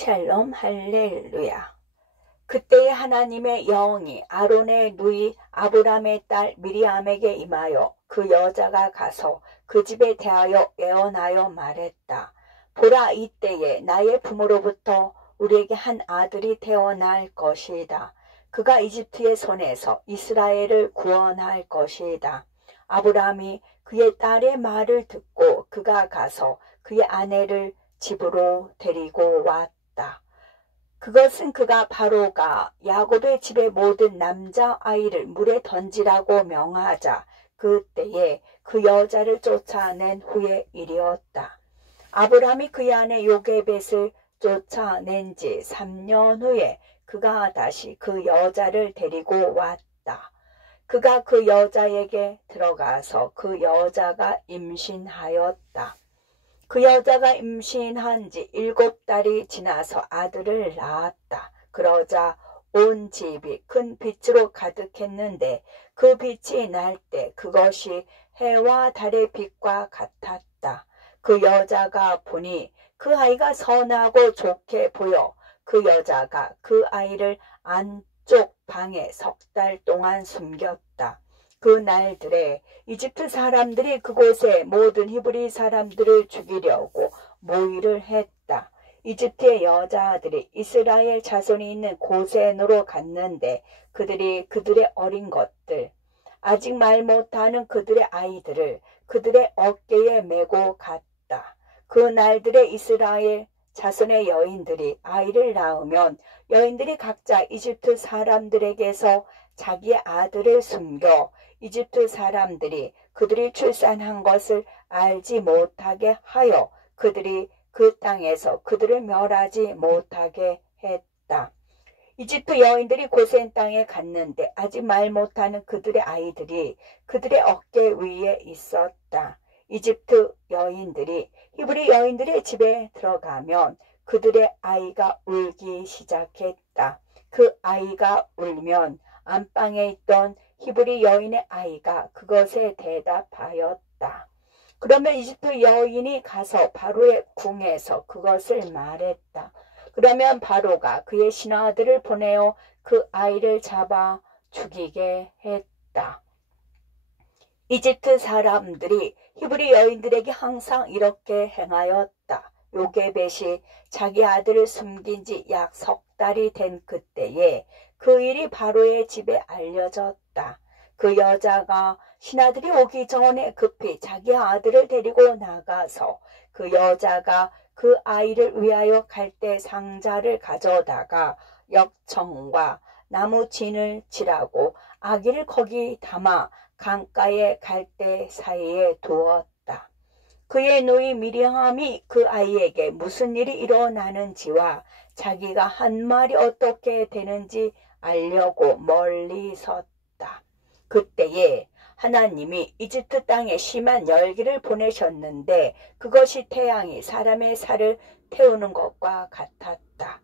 샬롬 할렐루야. 그때에 하나님의 영이 아론의 누이 아브람의 딸 미리암에게 임하여 그 여자가 가서 그 집에 대하여 예언하여 말했다. 보라, 이때에 나의 부모로부터 우리에게 한 아들이 태어날 것이다. 그가 이집트의 손에서 이스라엘을 구원할 것이다. 아브람이 그의 딸의 말을 듣고 그가 가서 그의 아내를 집으로 데리고 왔다. 그것은 그가 바로가 야곱의 집의 모든 남자아이를 물에 던지라고 명하자 그때에 그 여자를 쫓아낸 후의 일이었다. 아브람이 그의 아내 요게벳을 쫓아낸 지 3년 후에 그가 다시 그 여자를 데리고 왔다. 그가 그 여자에게 들어가서 그 여자가 임신하였다. 그 여자가 임신한 지 7달이 지나서 아들을 낳았다. 그러자 온 집이 큰 빛으로 가득했는데 그 빛이 날 때 그것이 해와 달의 빛과 같았다. 그 여자가 보니 그 아이가 선하고 좋게 보여 그 여자가 그 아이를 안쪽 방에 3달 동안 숨겼다. 그 날들에 이집트 사람들이 그곳에 모든 히브리 사람들을 죽이려고 모의를 했다. 이집트의 여자들이 이스라엘 자손이 있는 고센으로 갔는데 그들이 그들의 어린 것들, 아직 말 못하는 그들의 아이들을 그들의 어깨에 메고 갔다. 그 날들에 이스라엘 자손의 여인들이 아이를 낳으면 여인들이 각자 이집트 사람들에게서 자기의 아들을 숨겨 이집트 사람들이 그들이 출산한 것을 알지 못하게 하여 그들이 그 땅에서 그들을 멸하지 못하게 했다. 이집트 여인들이 고센 땅에 갔는데 아직 말 못하는 그들의 아이들이 그들의 어깨 위에 있었다. 이집트 여인들이 히브리 여인들의 집에 들어가면 그들의 아이가 울기 시작했다. 그 아이가 울면 안방에 있던 히브리 여인의 아이가 그것에 대답하였다. 그러면 이집트 여인이 가서 바로의 궁에서 그것을 말했다. 그러면 바로가 그의 신하들을 보내어 그 아이를 잡아 죽이게 했다. 이집트 사람들이 히브리 여인들에게 항상 이렇게 행하였다. 요게벳이 자기 아들을 숨긴 지 약 3달이 된 그때에 그 일이 바로의 집에 알려졌다. 그 여자가 신하들이 오기 전에 급히 자기 아들을 데리고 나가서 그 여자가 그 아이를 위하여 갈대 상자를 가져다가 역청과 나무 진을 칠하고 아기를 거기 담아 강가의 갈대 사이에 두었다. 그의 누이 미리암이 그 아이에게 무슨 일이 일어나는지와 자기가 한 말이 어떻게 되는지 알려고 멀리 섰다. 그때에 하나님이 이집트 땅에 심한 열기를 보내셨는데 그것이 태양이 사람의 살을 태우는 것과 같았다.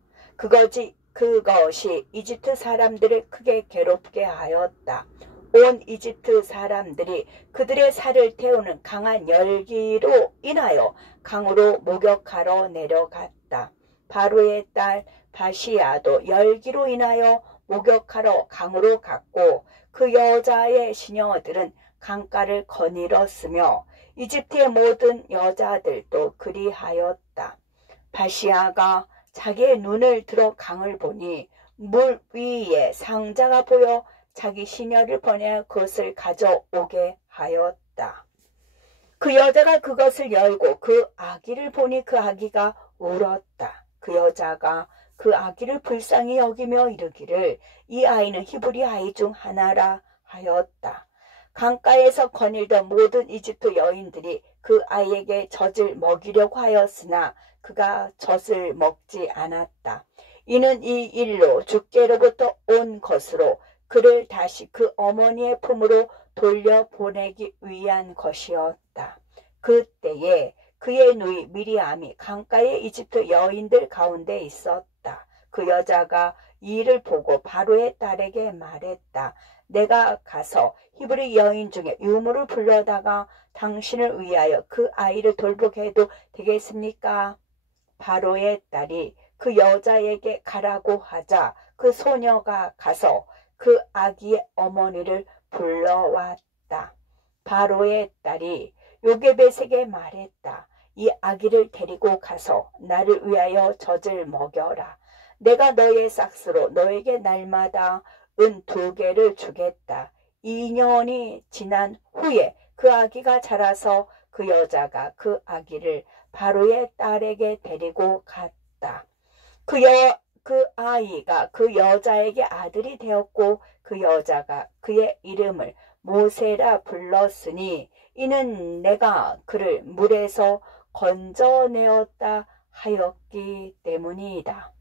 그것이 이집트 사람들을 크게 괴롭게 하였다. 온 이집트 사람들이 그들의 살을 태우는 강한 열기로 인하여 강으로 목욕하러 내려갔다. 바로의 딸 바시아도 열기로 인하여 목욕하러 강으로 갔고 그 여자의 시녀들은 강가를 거닐었으며 이집트의 모든 여자들도 그리하였다. 바시아가 자기의 눈을 들어 강을 보니 물 위에 상자가 보여 자기 시녀를 보내 그것을 가져오게 하였다. 그 여자가 그것을 열고 그 아기를 보니 그 아기가 울었다. 그 여자가 그 아기를 불쌍히 여기며 이르기를 이 아이는 히브리 아이 중 하나라 하였다. 강가에서 거닐던 모든 이집트 여인들이 그 아이에게 젖을 먹이려고 하였으나 그가 젖을 먹지 않았다. 이는 이 일로 주께로부터 온 것으로 그를 다시 그 어머니의 품으로 돌려보내기 위한 것이었다. 그때에 그의 누이 미리암이 강가의 이집트 여인들 가운데 있었다. 그 여자가 이 일을 보고 바로의 딸에게 말했다. 내가 가서 히브리 여인 중에 유모를 불러다가 당신을 위하여 그 아이를 돌보게 해도 되겠습니까? 바로의 딸이 그 여자에게 가라고 하자 그 소녀가 가서 그 아기의 어머니를 불러왔다. 바로의 딸이 요게벳에게 말했다. 이 아기를 데리고 가서 나를 위하여 젖을 먹여라. 내가 너의 삭스로 너에게 날마다 은 2개를 주겠다. 2년이 지난 후에 그 아기가 자라서 그 여자가 그 아기를 바로의 딸에게 데리고 갔다. 그 아이가 그 여자에게 아들이 되었고 그 여자가 그의 이름을 모세라 불렀으니 이는 내가 그를 물에서 건져내었다 하였기 때문이다.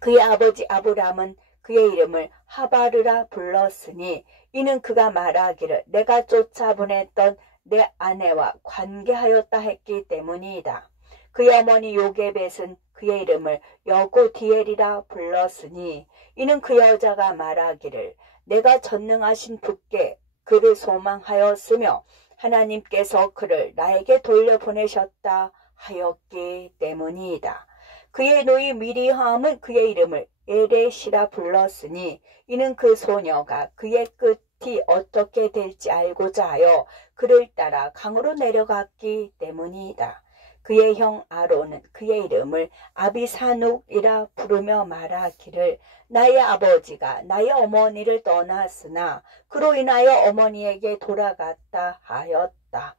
그의 아버지 아브람은 그의 이름을 하바르라 불렀으니 이는 그가 말하기를 내가 쫓아보냈던 내 아내와 관계하였다 했기 때문이다. 그의 어머니 요게벳은 그의 이름을 여구디엘이라 불렀으니 이는 그 여자가 말하기를 내가 전능하신 분께 그를 소망하였으며 하나님께서 그를 나에게 돌려보내셨다 하였기 때문이다. 그의 누이 미리함은 그의 이름을 에렛이라 불렀으니 이는 그 소녀가 그의 끝이 어떻게 될지 알고자 하여 그를 따라 강으로 내려갔기 때문이다. 그의 형 아론은 그의 이름을 아비사눅이라 부르며 말하기를 나의 아버지가 나의 어머니를 떠났으나 그로 인하여 어머니에게 돌아갔다 하였다.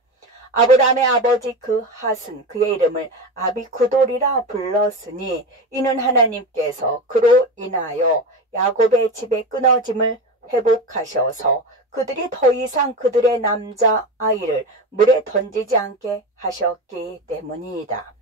아브람의 아버지 그 핫은 그의 이름을 아비구돌이라 불렀으니 이는 하나님께서 그로 인하여 야곱의 집의 끊어짐을 회복하셔서 그들이 더 이상 그들의 남자 아이를 물에 던지지 않게 하셨기 때문이다.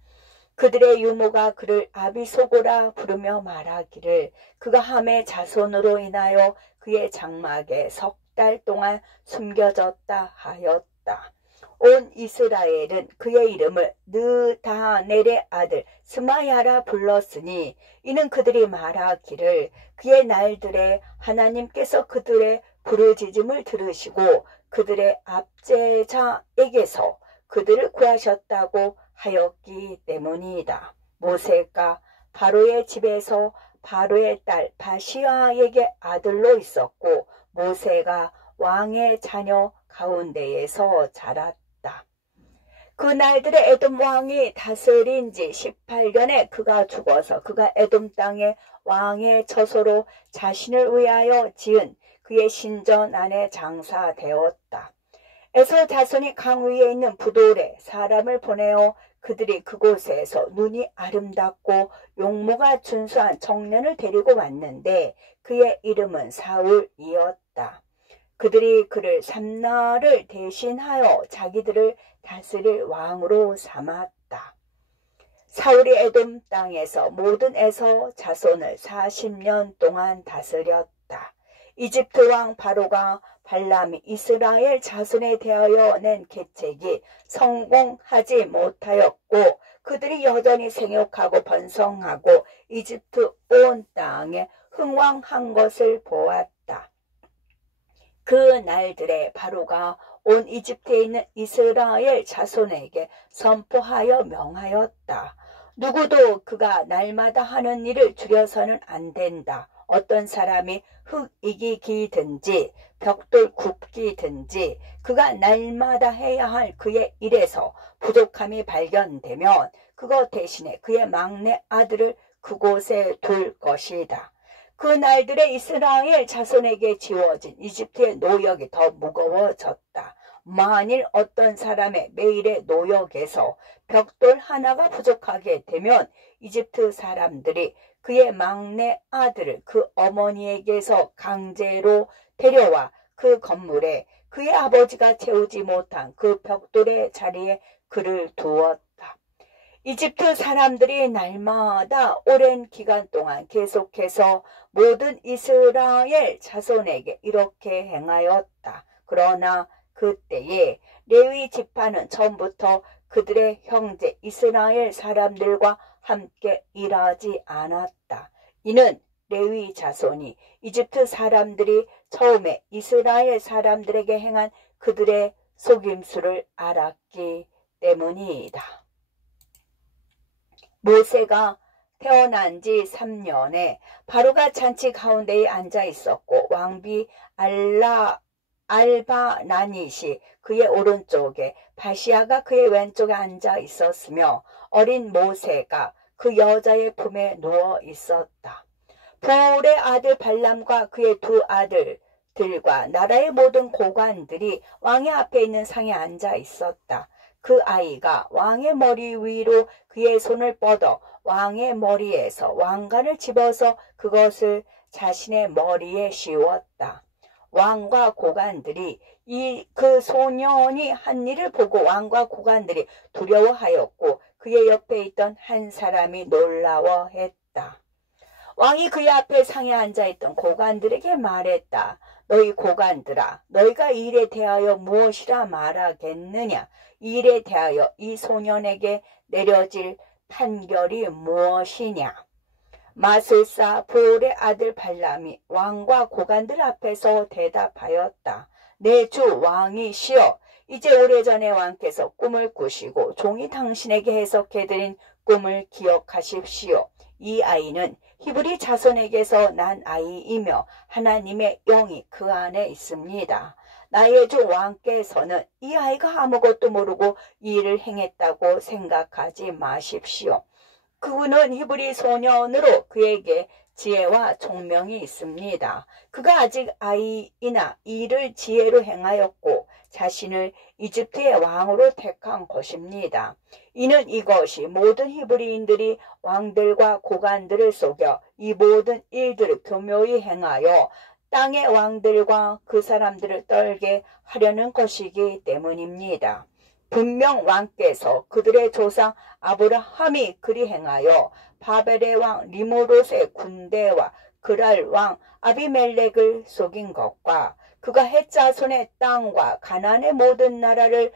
그들의 유모가 그를 아비소고라 부르며 말하기를 그가 함의 자손으로 인하여 그의 장막에 3달 동안 숨겨졌다 하였다. 온 이스라엘은 그의 이름을 느다넬의 아들 스마야라 불렀으니 이는 그들이 말하기를 그의 날들에 하나님께서 그들의 부르짖음을 들으시고 그들의 압제자에게서 그들을 구하셨다고 하였기 때문이다. 모세가 바로의 집에서 바로의 딸 바시아에게 아들로 있었고 모세가 왕의 자녀 가운데에서 자랐다. 그 날들에 에돔 왕이 다스린 지 18년에 그가 죽어서 그가 에돔 땅의 왕의 처소로 자신을 위하여 지은 그의 신전 안에 장사되었다. 에서 자손이 강 위에 있는 부돌에 사람을 보내어 그들이 그곳에서 눈이 아름답고 용모가 준수한 청년을 데리고 왔는데 그의 이름은 사울이었다. 그들이 그를 삼날을 대신하여 자기들을 다스릴 왕으로 삼았다. 사울이 에돔 땅에서 모든 에서 자손을 40년 동안 다스렸다. 이집트 왕 바로가 발람이 이스라엘 자손에 대하여 낸 계책이 성공하지 못하였고 그들이 여전히 생육하고 번성하고 이집트 온 땅에 흥왕한 것을 보았다. 그 날들에 바로가 온 이집트에 있는 이스라엘 자손에게 선포하여 명하였다. 누구도 그가 날마다 하는 일을 줄여서는 안 된다. 어떤 사람이 흙 이기기든지 벽돌 굽기든지 그가 날마다 해야 할 그의 일에서 부족함이 발견되면 그것 대신에 그의 막내 아들을 그곳에 둘 것이다. 그 날들에 이스라엘 자손에게 지워진 이집트의 노역이 더 무거워졌다. 만일 어떤 사람의 매일의 노역에서 벽돌 하나가 부족하게 되면 이집트 사람들이 그의 막내 아들을 그 어머니에게서 강제로 데려와 그 건물에 그의 아버지가 채우지 못한 그 벽돌의 자리에 그를 두었다. 이집트 사람들이 날마다 오랜 기간 동안 계속해서 모든 이스라엘 자손에게 이렇게 행하였다. 그러나 그때에 레위 지파는 처음부터 그들의 형제 이스라엘 사람들과 함께 일하지 않았다. 이는 레위 자손이 이집트 사람들이 처음에 이스라엘 사람들에게 행한 그들의 속임수를 알았기 때문이다. 모세가 태어난 지 3년에 바로가 잔치 가운데에 앉아 있었고 왕비 알바나닛이 그의 오른쪽에 바시아가 그의 왼쪽에 앉아 있었으며 어린 모세가 그 여자의 품에 누워 있었다. 부올의 아들 발람과 그의 두 아들들과 나라의 모든 고관들이 왕의 앞에 있는 상에 앉아 있었다. 그 아이가 왕의 머리 위로 그의 손을 뻗어 왕의 머리에서 왕관을 집어서 그것을 자신의 머리에 씌웠다. 왕과 고관들이 그 소년이 한 일을 보고 왕과 고관들이 두려워하였고 그의 옆에 있던 한 사람이 놀라워했다. 왕이 그의 앞에 상에 앉아있던 고관들에게 말했다. 너희 고관들아, 너희가 이 일에 대하여 무엇이라 말하겠느냐? 이 일에 대하여 이 소년에게 내려질 판결이 무엇이냐? 마술사 부올의 아들 발람이 왕과 고관들 앞에서 대답하였다. 내 주 왕이시여, 이제 오래전에 왕께서 꿈을 꾸시고 종이 당신에게 해석해드린 꿈을 기억하십시오. 이 아이는 히브리 자손에게서 난 아이이며 하나님의 영이 그 안에 있습니다. 나의 주 왕께서는 이 아이가 아무것도 모르고 이 일을 행했다고 생각하지 마십시오. 그는 히브리 소년으로 그에게 지혜와 총명이 있습니다. 그가 아직 아이이나 일을 지혜로 행하였고 자신을 이집트의 왕으로 택한 것입니다. 이는 이것이 모든 히브리인들이 왕들과 고관들을 속여 이 모든 일들을 교묘히 행하여 땅의 왕들과 그 사람들을 떨게 하려는 것이기 때문입니다. 분명 왕께서 그들의 조상 아브라함이 그리 행하여 바벨의 왕 리모롯의 군대와 그랄 왕 아비멜렉을 속인 것과 그가 헷 자손의 땅과 가나안의 모든 나라를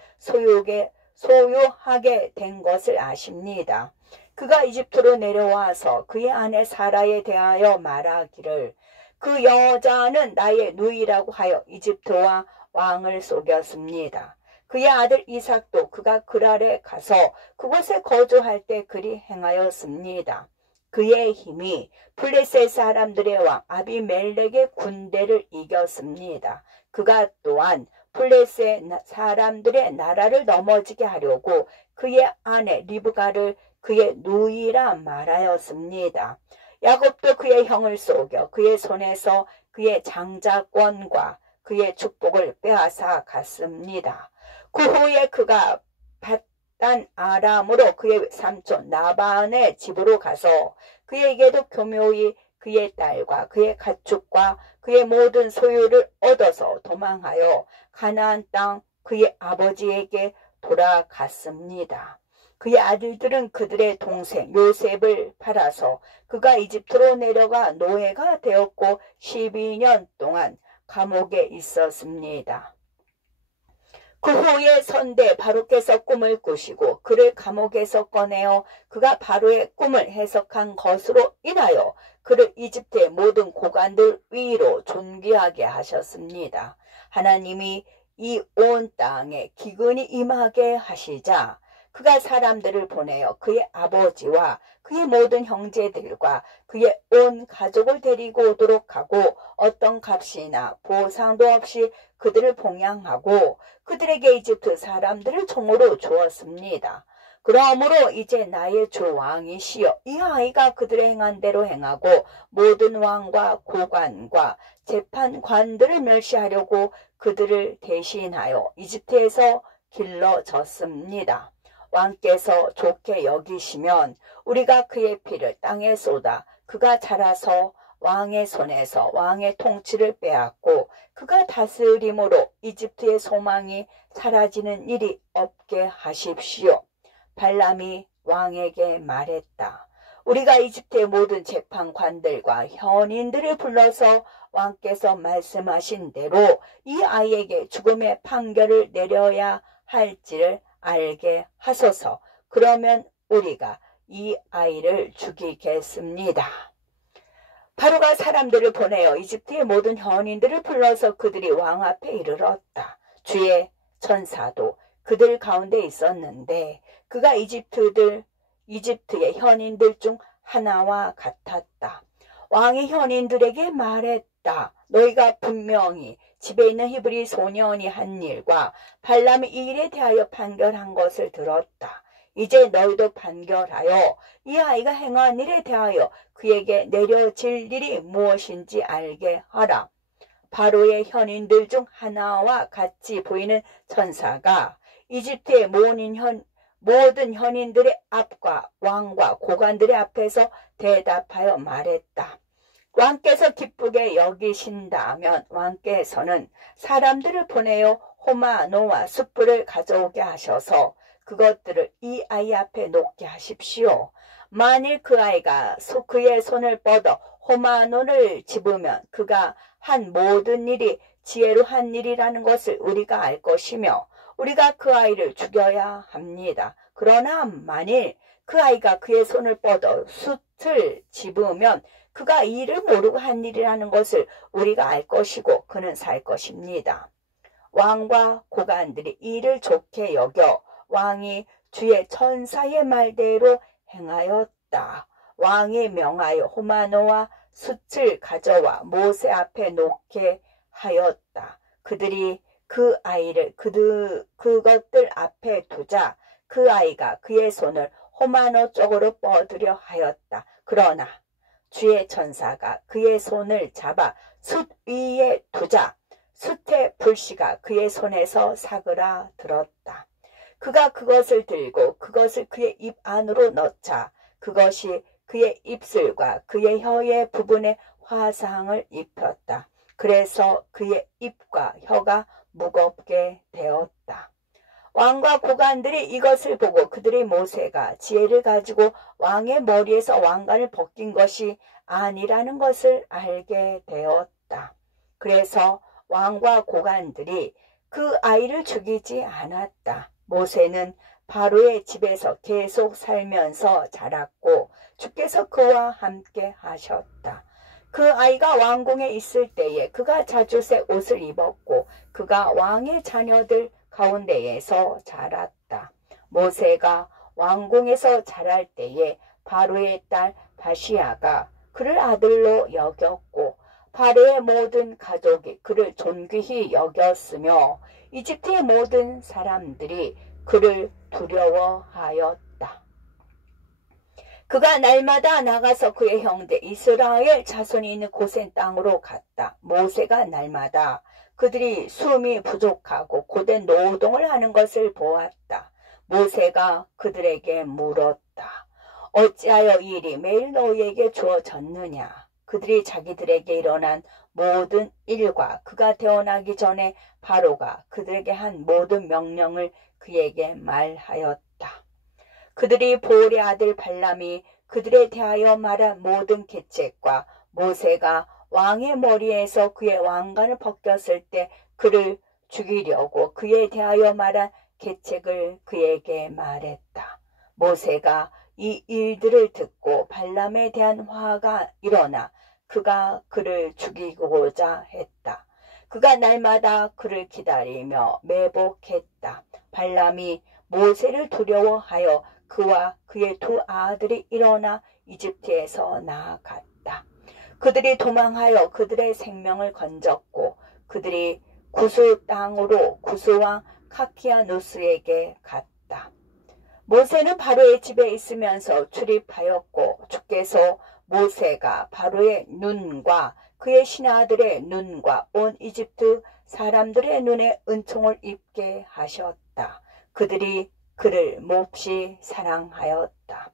소유하게 된 것을 아십니다. 그가 이집트로 내려와서 그의 아내 사라에 대하여 말하기를 그 여자는 나의 누이라고 하여 이집트와 왕을 속였습니다. 그의 아들 이삭도 그가 그랄에 가서 그곳에 거주할 때 그리 행하였습니다. 그의 힘이 블레셋 사람들의 왕 아비멜렉의 군대를 이겼습니다. 그가 또한 블레셋 사람들의 나라를 넘어지게 하려고 그의 아내 리브가를 그의 누이라 말하였습니다. 야곱도 그의 형을 속여 그의 손에서 그의 장자권과 그의 축복을 빼앗아 갔습니다. 그 후에 그가 밧단 아람으로 그의 삼촌 나반의 집으로 가서 그에게도 교묘히 그의 딸과 그의 가축과 그의 모든 소유를 얻어서 도망하여 가나안 땅 그의 아버지에게 돌아갔습니다. 그의 아들들은 그들의 동생 요셉을 팔아서 그가 이집트로 내려가 노예가 되었고 12년 동안 감옥에 있었습니다. 그 후에 선대 바로께서 꿈을 꾸시고 그를 감옥에서 꺼내어 그가 바로의 꿈을 해석한 것으로 인하여 그를 이집트의 모든 고관들 위로 존귀하게 하셨습니다. 하나님이 이 온 땅에 기근이 임하게 하시자 그가 사람들을 보내어 그의 아버지와 그의 모든 형제들과 그의 온 가족을 데리고 오도록 하고 어떤 값이나 보상도 없이 그들을 봉양하고 그들에게 이집트 사람들을 종으로 주었습니다. 그러므로 이제 나의 주 왕이시여 이 아이가 그들의 행한 대로 행하고 모든 왕과 고관과 재판관들을 멸시하려고 그들을 대신하여 이집트에서 길러졌습니다. 왕께서 좋게 여기시면 우리가 그의 피를 땅에 쏟아 그가 자라서 왕의 손에서 왕의 통치를 빼앗고 그가 다스림으로 이집트의 소망이 사라지는 일이 없게 하십시오. 발람이 왕에게 말했다. 우리가 이집트의 모든 재판관들과 현인들을 불러서 왕께서 말씀하신 대로 이 아이에게 죽음의 판결을 내려야 할지를 알게 하소서. 그러면 우리가 이 아이를 죽이겠습니다. 바로가 사람들을 보내어 이집트의 모든 현인들을 불러서 그들이 왕 앞에 이르렀다. 주의 천사도 그들 가운데 있었는데 그가 이집트의 현인들 중 하나와 같았다. 왕이 현인들에게 말했다. 너희가 분명히 집에 있는 히브리 소년이 한 일과 발람이 이 일에 대하여 판결한 것을 들었다. 이제 너희도 판결하여 이 아이가 행한 일에 대하여 그에게 내려질 일이 무엇인지 알게 하라. 바로의 현인들 중 하나와 같이 보이는 천사가 이집트의 모든 현인들의 앞과 왕과 고관들의 앞에서 대답하여 말했다. 왕께서 기쁘게 여기신다면 왕께서는 사람들을 보내어 호마노와 숯불을 가져오게 하셔서 그것들을 이 아이 앞에 놓게 하십시오. 만일 그 아이가 그의 손을 뻗어 호마노를 집으면 그가 한 모든 일이 지혜로 한 일이라는 것을 우리가 알 것이며 우리가 그 아이를 죽여야 합니다. 그러나 만일 그 아이가 그의 손을 뻗어 숯을 집으면 그가 이 일을 모르고 한 일이라는 것을 우리가 알 것이고 그는 살 것입니다. 왕과 고관들이 이 일을 좋게 여겨 왕이 주의 천사의 말대로 행하였다. 왕이 명하여 호마노와 숯을 가져와 모세 앞에 놓게 하였다. 그들이 그 아이를 그것들 앞에 두자 그 아이가 그의 손을 호마노 쪽으로 뻗으려 하였다. 그러나 주의 천사가 그의 손을 잡아 숯 위에 두자 숯의 불씨가 그의 손에서 사그라들었다. 그가 그것을 들고 그것을 그의 입 안으로 넣자 그것이 그의 입술과 그의 혀의 부분에 화상을 입혔다. 그래서 그의 입과 혀가 무겁게 되었다. 왕과 고관들이 이것을 보고 그들의 모세가 지혜를 가지고 왕의 머리에서 왕관을 벗긴 것이 아니라는 것을 알게 되었다. 그래서 왕과 고관들이 그 아이를 죽이지 않았다. 모세는 바로의 집에서 계속 살면서 자랐고 주께서 그와 함께 하셨다. 그 아이가 왕궁에 있을 때에 그가 자주색 옷을 입었고 그가 왕의 자녀들 가운데에서 자랐다. 모세가 왕궁에서 자랄 때에 바로의 딸 바시아가 그를 아들로 여겼고 바로의 모든 가족이 그를 존귀히 여겼으며 이집트의 모든 사람들이 그를 두려워하였다. 그가 날마다 나가서 그의 형제 이스라엘 자손이 있는 고센 땅으로 갔다. 모세가 날마다 그들이 숨이 부족하고 고된 노동을 하는 것을 보았다. 모세가 그들에게 물었다. 어찌하여 이 일이 매일 너희에게 주어졌느냐? 그들이 자기들에게 일어난 모든 일과 그가 태어나기 전에 바로가 그들에게 한 모든 명령을 그에게 말하였다. 그들이 보올의 아들 발람이 그들에 대하여 말한 모든 계책과 모세가 왕의 머리에서 그의 왕관을 벗겼을 때 그를 죽이려고 그에 대하여 말한 계책을 그에게 말했다. 모세가 이 일들을 듣고 발람에 대한 화가 일어나 그가 그를 죽이고자 했다. 그가 날마다 그를 기다리며 매복했다. 발람이 모세를 두려워하여 그와 그의 두 아들이 일어나 이집트에서 나아갔다. 그들이 도망하여 그들의 생명을 건졌고 그들이 구스 땅으로 구스왕 카키아누스에게 갔다. 모세는 바로의 집에 있으면서 출입하였고 주께서 모세가 바로의 눈과 그의 신하들의 눈과 온 이집트 사람들의 눈에 은총을 입게 하셨다. 그들이 그를 몹시 사랑하였다.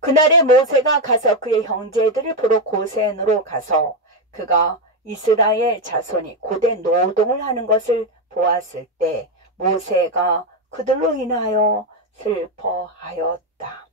그날에 모세가 가서 그의 형제들을 보러 고센으로 가서 그가 이스라엘 자손이 고된 노동을 하는 것을 보았을 때 모세가 그들로 인하여 슬퍼하였다.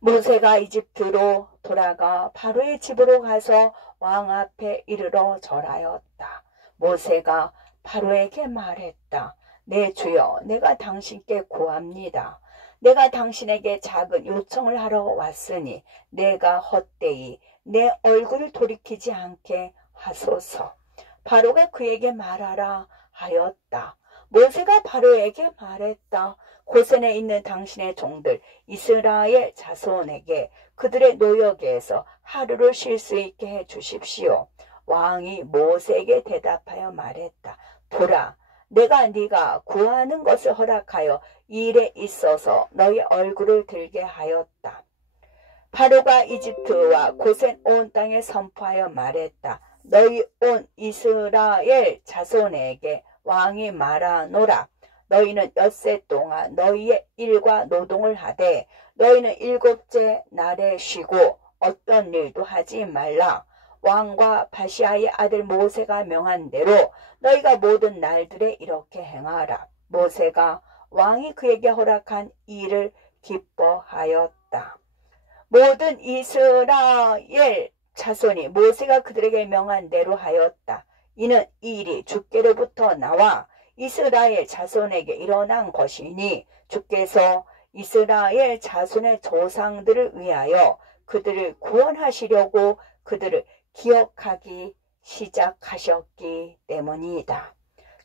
모세가 이집트로 돌아가 바로의 집으로 가서 왕 앞에 이르러 절하였다. 모세가 바로에게 말했다. 내 주여, 내가 당신께 구합니다. 내가 당신에게 작은 요청을 하러 왔으니 내가 헛되이 내 얼굴을 돌이키지 않게 하소서. 바로가 그에게 말하라 하였다. 모세가 바로에게 말했다. 고센에 있는 당신의 종들 이스라엘 자손에게 그들의 노역에서 하루를 쉴 수 있게 해 주십시오. 왕이 모세에게 대답하여 말했다. 보라, 내가 네가 구하는 것을 허락하여 이 일에 있어서 너희 얼굴을 들게 하였다. 바로가 이집트와 고센 온 땅에 선포하여 말했다. 너희 온 이스라엘 자손에게 왕이 말하노라. 너희는 엿새 동안 너희의 일과 노동을 하되 너희는 일곱째 날에 쉬고 어떤 일도 하지 말라. 왕과 바시아의 아들 모세가 명한 대로 너희가 모든 날들에 이렇게 행하라. 모세가 왕이 그에게 허락한 일을 기뻐하였다. 모든 이스라엘 자손이 모세가 그들에게 명한 대로 하였다. 이는 이 일이 주께로부터 나와 이스라엘 자손에게 일어난 것이니 주께서 이스라엘 자손의 조상들을 위하여 그들을 구원하시려고 그들을 기억하기 시작하셨기 때문이다.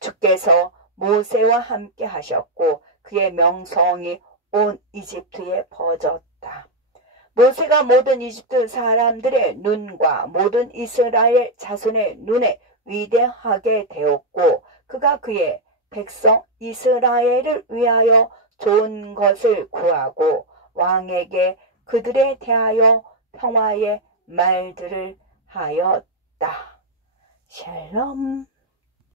주께서 모세와 함께 하셨고 그의 명성이 온 이집트에 퍼졌다. 모세가 모든 이집트 사람들의 눈과 모든 이스라엘 자손의 눈에 위대하게 되었고 그가 그의 백성 이스라엘을 위하여 좋은 것을 구하고 왕에게 그들에 대하여 평화의 말들을 하였다. 샬롬.